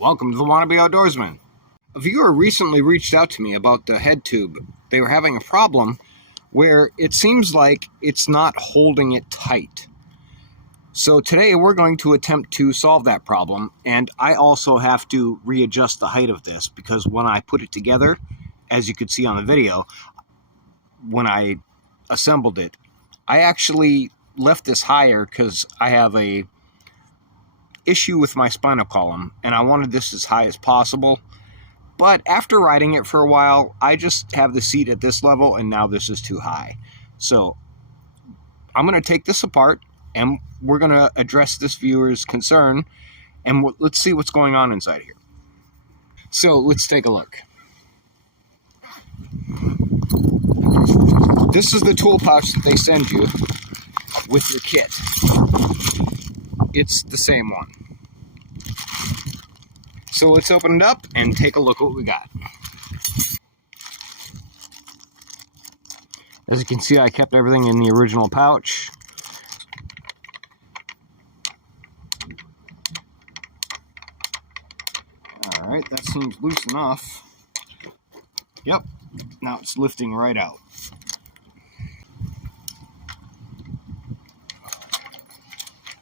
Welcome to the Wannabe Outdoorsman. A viewer recently reached out to me about the head tube. They were having a problem where it seems like it's not holding it tight. So today we're going to attempt to solve that problem, and I also have to readjust the height of this because when I put it together, as you could see on the video, when I assembled it, I actually left this higher because I have a issue with my spinal column and I wanted this as high as possible. But after riding it for a while, I just have the seat at this level and now this is too high. So I'm going to take this apart and we're going to address this viewer's concern and let's see what's going on inside here. So let's take a look. This is the tool pouch that they send you with your kit. It's the same one. So let's open it up and take a look at what we got. As you can see, I kept everything in the original pouch. Alright, that seems loose enough. Yep, now it's lifting right out.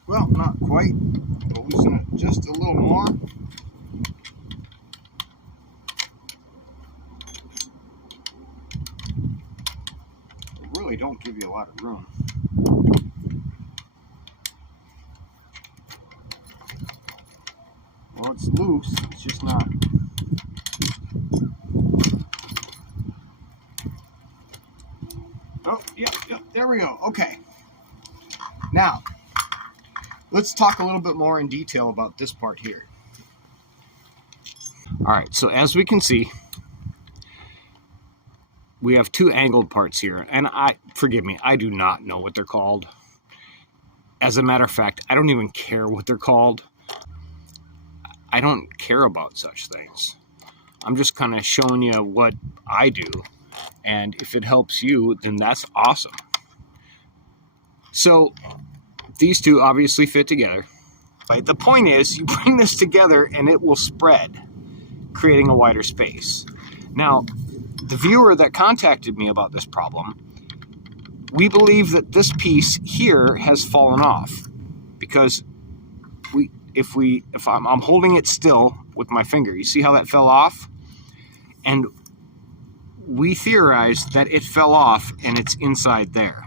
Well, not quite. We'll loosen it just a little more. They really don't give you a lot of room. Well, it's loose, it's just not. Oh, yep, there we go. Okay. Now, let's talk a little bit more in detail about this part here. Alright, so as we can see, we have two angled parts here, and forgive me, I do not know what they're called. As a matter of fact, I don't even care what they're called. I don't care about such things. I'm just kind of showing you what I do, and if it helps you, then that's awesome. So, these two obviously fit together. Right? The point is, you bring this together and it will spread, creating a wider space. Now, the viewer that contacted me about this problem, we believe that this piece here has fallen off because if I'm holding it still with my finger, you see how that fell off? And we theorized that it fell off and it's inside there.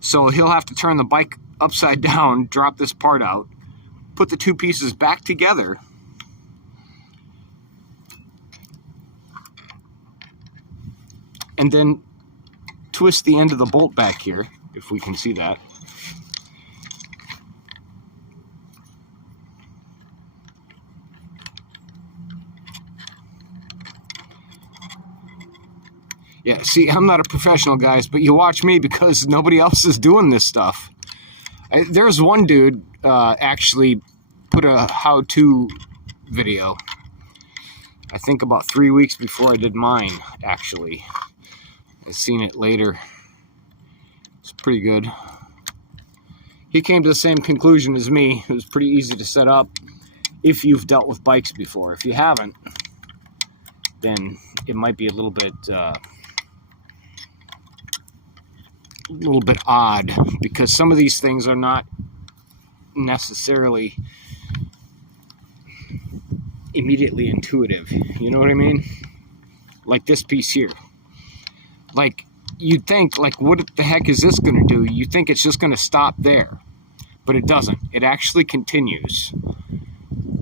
So he'll have to turn the bike upside down, drop this part out, put the two pieces back together, and then twist the end of the bolt back here, if we can see that. Yeah, see, I'm not a professional, guys, but you watch me because nobody else is doing this stuff. There's one dude actually put a how-to video, I think about 3 weeks before I did mine, actually. I've seen it later. It's pretty good. He came to the same conclusion as me. It was pretty easy to set up if you've dealt with bikes before. If you haven't, then it might be a little bit odd because some of these things are not necessarily immediately intuitive. You know what I mean? Like this piece here. Like, you'd think, like, what the heck is this going to do? You think it's just going to stop there. But it doesn't. It actually continues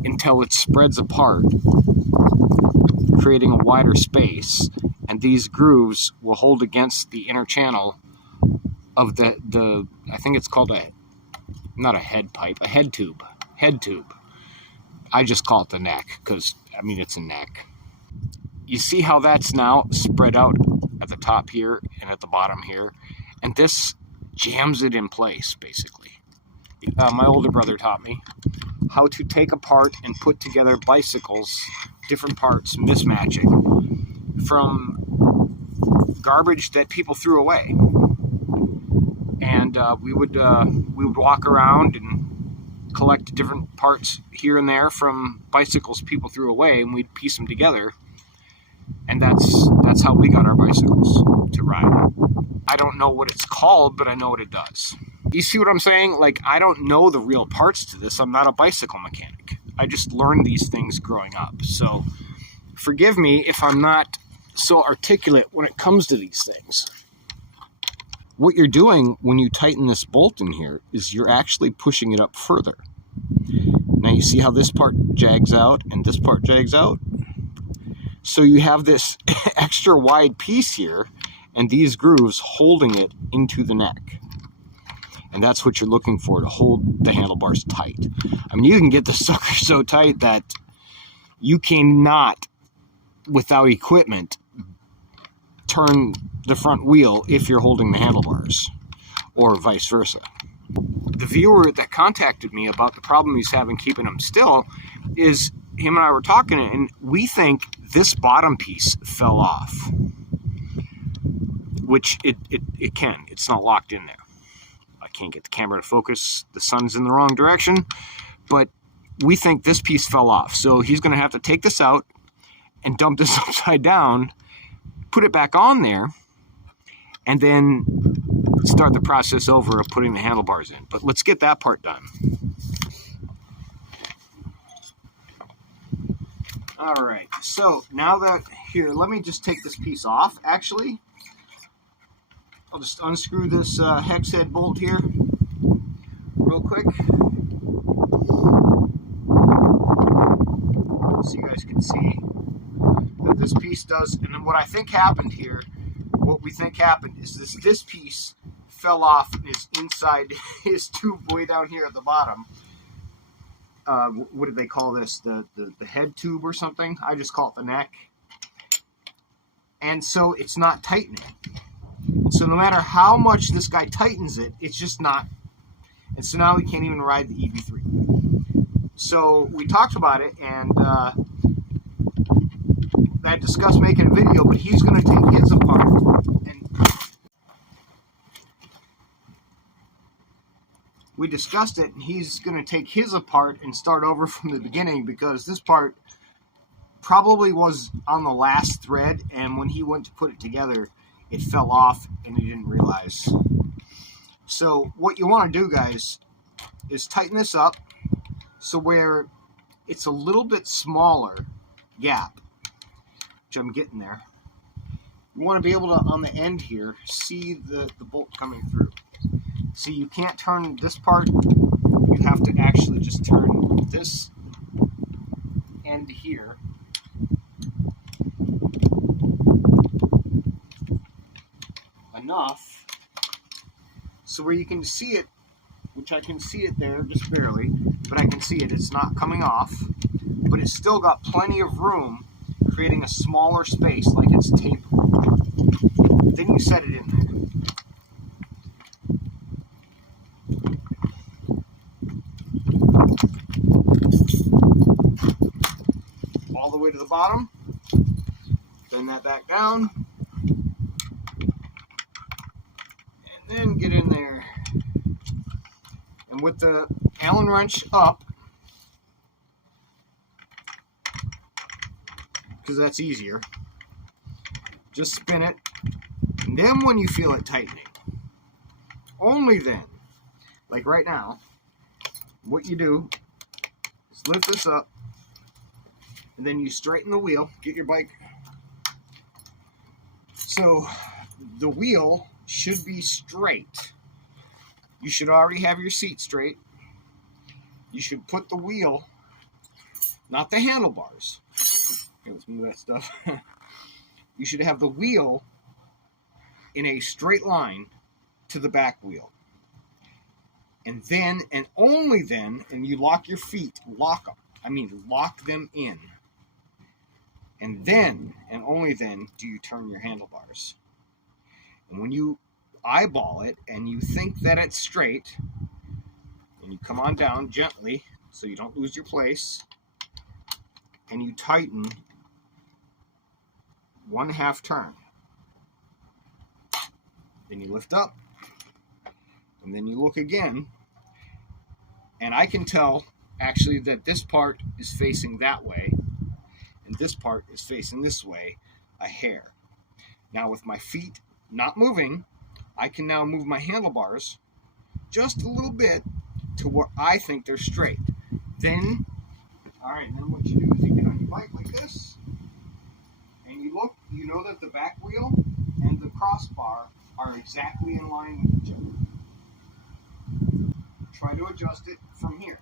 until it spreads apart, creating a wider space. And these grooves will hold against the inner channel of the I think it's called not a head pipe, a head tube. Head tube. I just call it the neck because, I mean, it's a neck. You see how that's now spread out at the top here and at the bottom here? And this jams it in place, basically. My older brother taught me how to take apart and put together bicycles, different parts, mismatching, from garbage that people threw away. And we would walk around and collect different parts here and there from bicycles people threw away, and we'd piece them together. And that's how we got our bicycles to ride. I don't know what it's called, but I know what it does. You see what I'm saying? Like, I don't know the real parts to this. I'm not a bicycle mechanic. I just learned these things growing up. So forgive me if I'm not so articulate when it comes to these things. What you're doing when you tighten this bolt in here is you're actually pushing it up further. Now you see how this part jags out and this part jags out? So you have this extra wide piece here and these grooves holding it into the neck. And that's what you're looking for, to hold the handlebars tight. I mean, you can get the sucker so tight that you cannot, without equipment, turn the front wheel if you're holding the handlebars, or vice versa. The viewer that contacted me about the problem he's having keeping them still is, him and I were talking, and we think this bottom piece fell off, which it can. It's not locked in there. I can't get the camera to focus. The sun's in the wrong direction, but we think this piece fell off. So he's going to have to take this out and dump this upside down, put it back on there, and then start the process over of putting the handlebars in. But let's get that part done. All right, so now that, here, let me just take this piece off, actually. I'll just unscrew this hex head bolt here real quick, so you guys can see that this piece does. And then what I think happened here, what we think happened is this piece fell off and is inside his tube way down here at the bottom. What do they call this? The head tube or something? I just call it the neck. And so it's not tightening. So no matter how much this guy tightens it, it's just not. And so now we can't even ride the EV3. So we talked about it, and I discussed making a video, but he's going to take his apart. And we discussed it, and he's going to take his apart and start over from the beginning, because this part probably was on the last thread, and when he went to put it together, it fell off and he didn't realize. So what you want to do, guys, is tighten this up so where it's a little bit smaller gap, which I'm getting there. You want to be able to, on the end here, see the bolt coming through. See, you can't turn this part. You have to actually just turn this end here. Enough so where you can see it, which I can see it there just barely, but I can see it. It's not coming off, but it's still got plenty of room, creating a smaller space like it's tapered. Then you set it in there. All the way to the bottom. Bend that back down. And then get in there. And with the Allen wrench up, because that's easier, just spin it. And then when you feel it tightening, only then, like right now, what you do is lift this up, and then you straighten the wheel. Get your bike. So the wheel should be straight. You should already have your seat straight. You should put the wheel, not the handlebars. Okay, let's move that stuff. You should have the wheel in a straight line to the back wheel. And then, and only then, and you lock your feet, lock them in. And then, and only then, do you turn your handlebars. And when you eyeball it and you think that it's straight, and you come on down gently so you don't lose your place, and you tighten 1/2 turn. Then you lift up, and then you look again, And I can tell actually that this part is facing that way and this part is facing this way a hair. Now with my feet not moving, I can now move my handlebars just a little bit to where I think they're straight. Then, then what you do is you get on your bike like this, and you look, you know that the back wheel and the crossbar are exactly in line with each other. Try to adjust it from here.